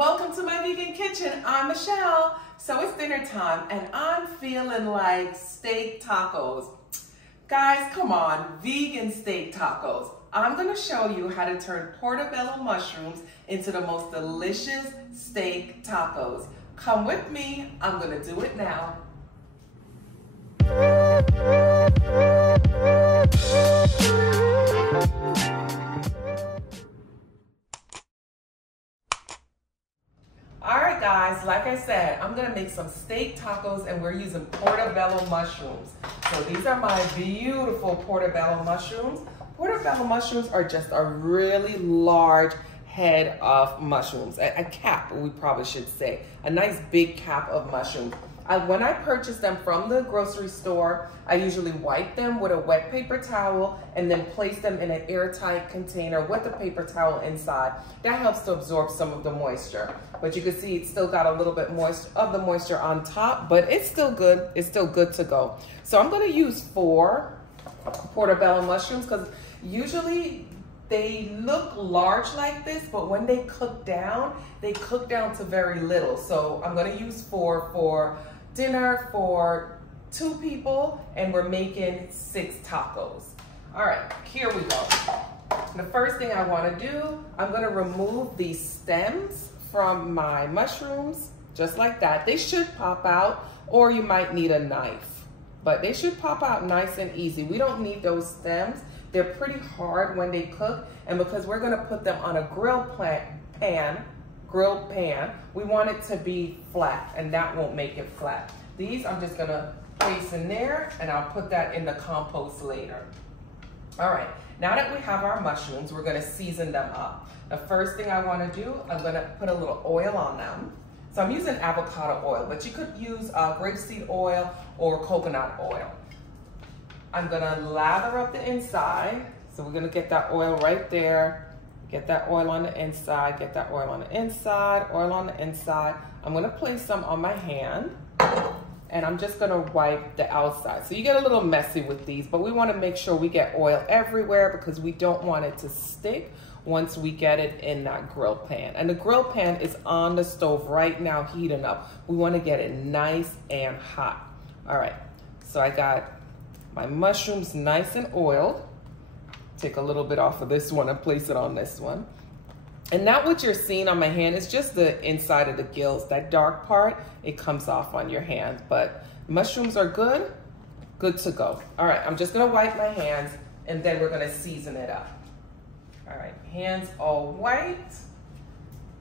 welcome to my vegan kitchen. I'm Michelle. So it's dinner time and I'm feeling like steak tacos. Guys, come on, vegan steak tacos. I'm gonna show you how to turn portobello mushrooms into the most delicious steak tacos. Come with me, I'm gonna do it now. Alright guys, like I said, I'm gonna make some steak tacos and we're using portobello mushrooms. So these are my beautiful portobello mushrooms. Portobello mushrooms are just a really large head of mushrooms, a cap, we probably should say, a nice big cap of mushrooms. When I purchase them from the grocery store, I usually wipe them with a wet paper towel and then place them in an airtight container with the paper towel inside. That helps to absorb some of the moisture. But you can see it's still got a little bit of the moisture on top, but it's still good. It's still good to go. So I'm gonna use 4 portobello mushrooms because usually they look large like this, but when they cook down to very little. So I'm gonna use 4 for dinner for 2 people, and we're making 6 tacos. All right, here we go. The first thing I wanna do, I'm gonna remove these stems from my mushrooms, just like that. They should pop out, or you might need a knife, but they should pop out nice and easy. We don't need those stems. They're pretty hard when they cook, and because we're gonna put them on a grilled pan, we want it to be flat, and that won't make it flat. These I'm just gonna place in there, and I'll put that in the compost later. All right, now that we have our mushrooms, we're gonna season them up. The first thing I wanna do, I'm gonna put a little oil on them. So I'm using avocado oil, but you could use grapeseed oil or coconut oil. I'm gonna lather up the inside. So we're gonna get that oil right there. Get that oil on the inside, get that oil on the inside, oil on the inside. I'm gonna place some on my hand and I'm just gonna wipe the outside. So you get a little messy with these, but we wanna make sure we get oil everywhere because we don't want it to stick once we get it in that grill pan. And the grill pan is on the stove right now heating up. We wanna get it nice and hot. All right, so I got my mushrooms nice and oiled. Take a little bit off of this one and place it on this one. And not what you're seeing on my hand, it's just the inside of the gills. That dark part, it comes off on your hand. But mushrooms are good to go. All right, I'm just gonna wipe my hands and then we're gonna season it up. All right, hands all wiped.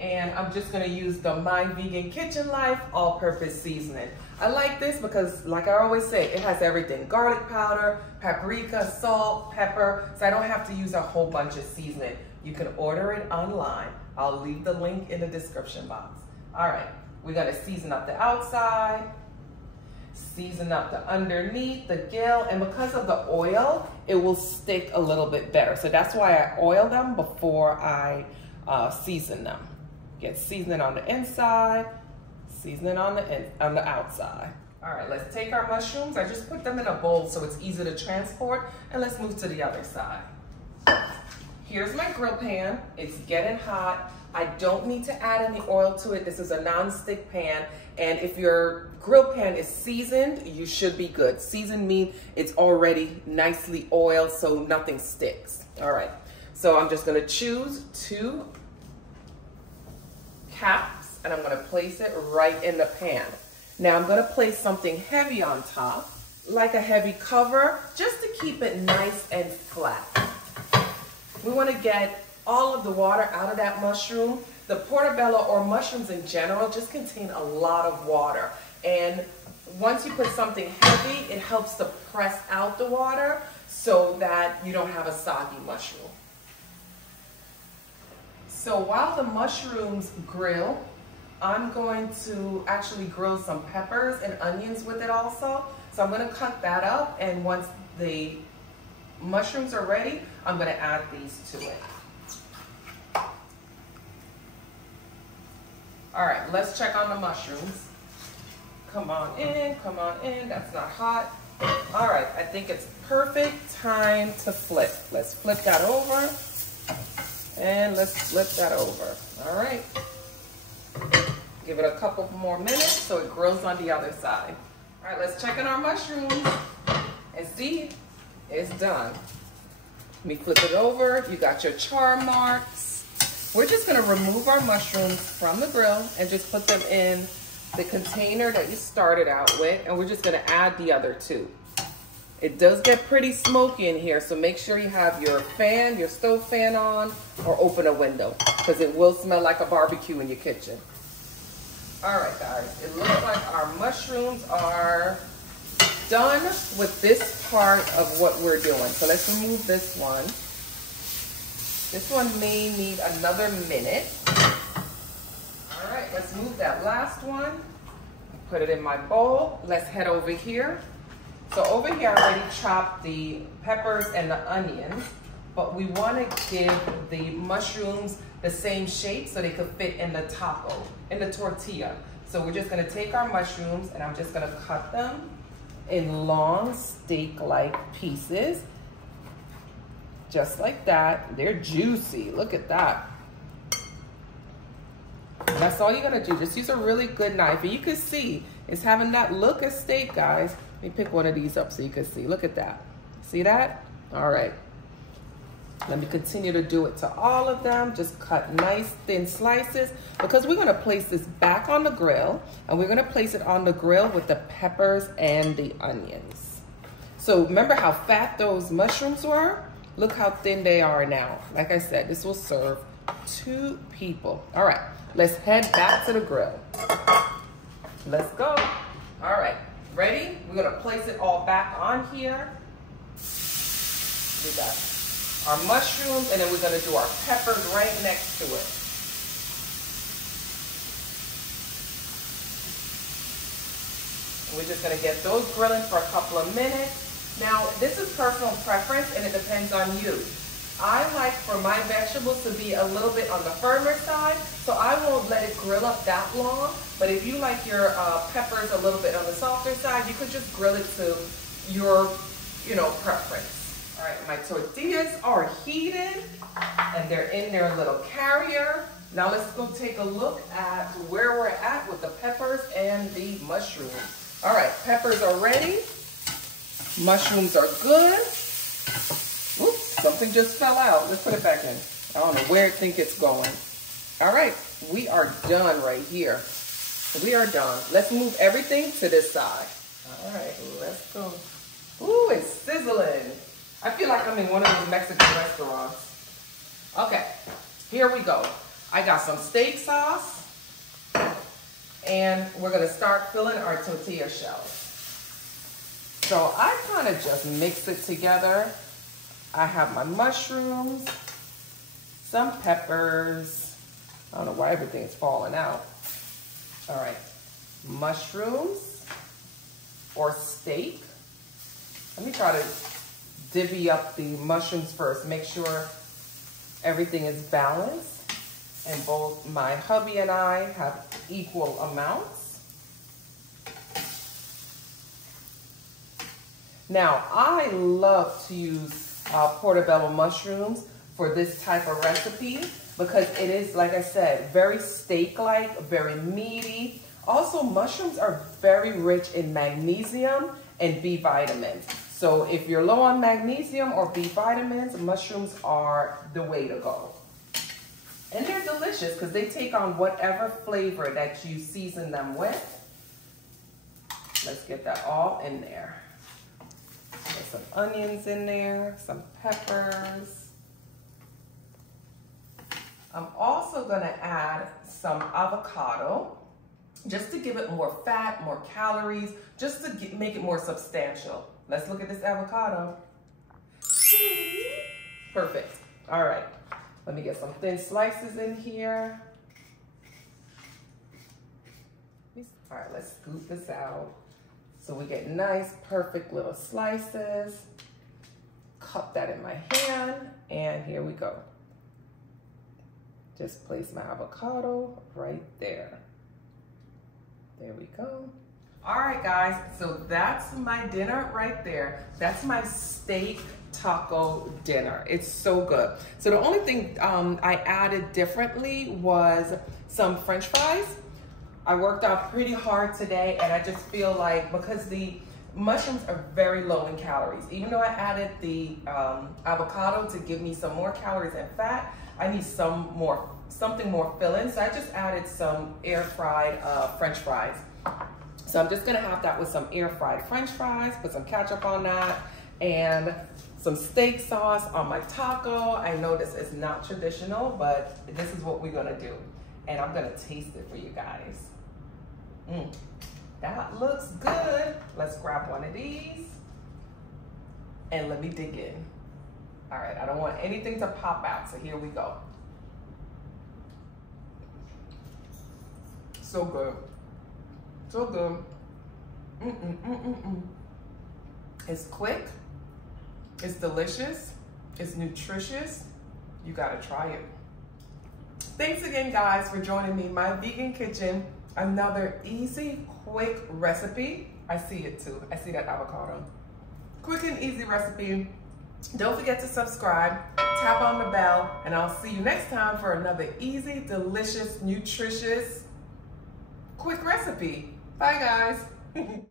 And I'm just gonna use the My Vegan Kitchen Life all-purpose seasoning. I like this because, like I always say, it has everything. Garlic powder, paprika, salt, pepper, so I don't have to use a whole bunch of seasoning. You can order it online. I'll leave the link in the description box. All right, we're gonna season up the outside, season up the underneath, the gill, and because of the oil, it will stick a little bit better. So that's why I oil them before I season them. Get seasoning on the inside, seasoning on the outside. All right, let's take our mushrooms. I just put them in a bowl so it's easy to transport, and let's move to the other side. Here's my grill pan. It's getting hot. I don't need to add any oil to it. This is a non-stick pan, and if your grill pan is seasoned, you should be good. Seasoned means it's already nicely oiled so nothing sticks. All right, so I'm just gonna choose 2 caps and I'm gonna place it right in the pan. Now I'm gonna place something heavy on top, like a heavy cover, just to keep it nice and flat. We wanna get all of the water out of that mushroom. The portobello or mushrooms in general just contain a lot of water. And once you put something heavy, it helps to press out the water so that you don't have a soggy mushroom. So while the mushrooms grill, I'm going to actually grill some peppers and onions with it also. So I'm gonna cut that up, and once the mushrooms are ready, I'm gonna add these to it. All right, let's check on the mushrooms. Come on in, that's not hot. All right, I think it's perfect time to flip. Let's flip that over. And let's flip that over. All right. Give it a couple more minutes so it grills on the other side. All right, let's check in our mushrooms and see it's done. Let me flip it over. You got your char marks. We're just gonna remove our mushrooms from the grill and just put them in the container that you started out with, and we're just gonna add the other two. It does get pretty smoky in here, so make sure you have your fan, your stove fan on, or open a window, because it will smell like a barbecue in your kitchen. All right, guys, it looks like our mushrooms are done with this part of what we're doing. So let's remove this one. This one may need another minute. All right, let's move that last one. Put it in my bowl. Let's head over here. So over here, I already chopped the peppers and the onions, but we want to give the mushrooms the same shape so they could fit in the taco, in the tortilla. So we're just gonna take our mushrooms and I'm just gonna cut them in long steak-like pieces, just like that. They're juicy, look at that. And that's all you're gonna do. Just use a really good knife. And you can see it's having that look of steak, guys. Let me pick one of these up so you can see. Look at that. See that? All right. Let me continue to do it to all of them. Just cut nice thin slices, because we're gonna place this back on the grill, and we're gonna place it on the grill with the peppers and the onions. So remember how fat those mushrooms were? Look how thin they are now. Like I said, this will serve 2 people. All right, let's head back to the grill. Let's go. All right, ready? We're gonna place it all back on here. We got our mushrooms, and then we're gonna do our peppers right next to it. We're just gonna get those grilling for a couple of minutes. Now, this is personal preference and it depends on you. I like for my vegetables to be a little bit on the firmer side, so I won't let it grill up that long. But if you like your peppers a little bit on the softer side, you could just grill it to your, preference. All right, my tortillas are heated and they're in their little carrier. Now let's go take a look at where we're at with the peppers and the mushrooms. All right, peppers are ready. Mushrooms are good. Oops, something just fell out. Let's put it back in. I don't know where I think it's going. All right, we are done right here. We are done. Let's move everything to this side. All right, let's go. Ooh, it's sizzling. I feel like I'm in one of those Mexican restaurants. Okay, here we go. I got some steak sauce, and we're gonna start filling our tortilla shells. So I kind of just mix it together. I have my mushrooms, some peppers. I don't know why everything's falling out. All right, mushrooms or steak. Let me try to divvy up the mushrooms first. Make sure everything is balanced. And both my hubby and I have equal amounts. Now, I love to use portobello mushrooms for this type of recipe because it is, like I said, very steak-like, very meaty. Also, mushrooms are very rich in magnesium and B vitamins. So if you're low on magnesium or B vitamins, mushrooms are the way to go. And they're delicious because they take on whatever flavor that you season them with. Let's get that all in there. Get some onions in there, some peppers. I'm also gonna add some avocado just to give it more fat, more calories, just to make it more substantial. Let's look at this avocado. Perfect. All right. Let me get some thin slices in here. All right, let's scoop this out. So we get nice, perfect little slices. Cup that in my hand, and here we go. Just place my avocado right there. There we go. All right, guys, so that's my dinner right there. That's my steak taco dinner. It's so good. So the only thing I added differently was some French fries. I worked out pretty hard today, and I just feel like because the mushrooms are very low in calories, even though I added the avocado to give me some more calories and fat, I need something more filling. So I just added some air fried French fries. So I'm just gonna have that with some air fried French fries, put some ketchup on that, and some steak sauce on my taco. I know this is not traditional, but this is what we're gonna do. And I'm gonna taste it for you guys. That looks good. Let's grab one of these and let me dig in. All right, I don't want anything to pop out, so here we go. So good. So good. It's quick, it's delicious, it's nutritious. You gotta try it. Thanks again, guys, for joining me in my vegan kitchen. Another easy, quick recipe. I see it too. I see that avocado. Quick and easy recipe. Don't forget to subscribe, tap on the bell, and I'll see you next time for another easy, delicious, nutritious, quick recipe. Bye, guys.